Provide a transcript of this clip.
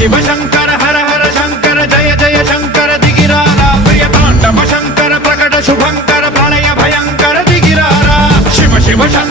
शिव शंकर हर हर शंकर जय जय शंकर दिगिरारा प्रिय तांडव शंकर प्रकट शुभंकर प्रलय भयंकर दिगिरारा शिव शिव शंकर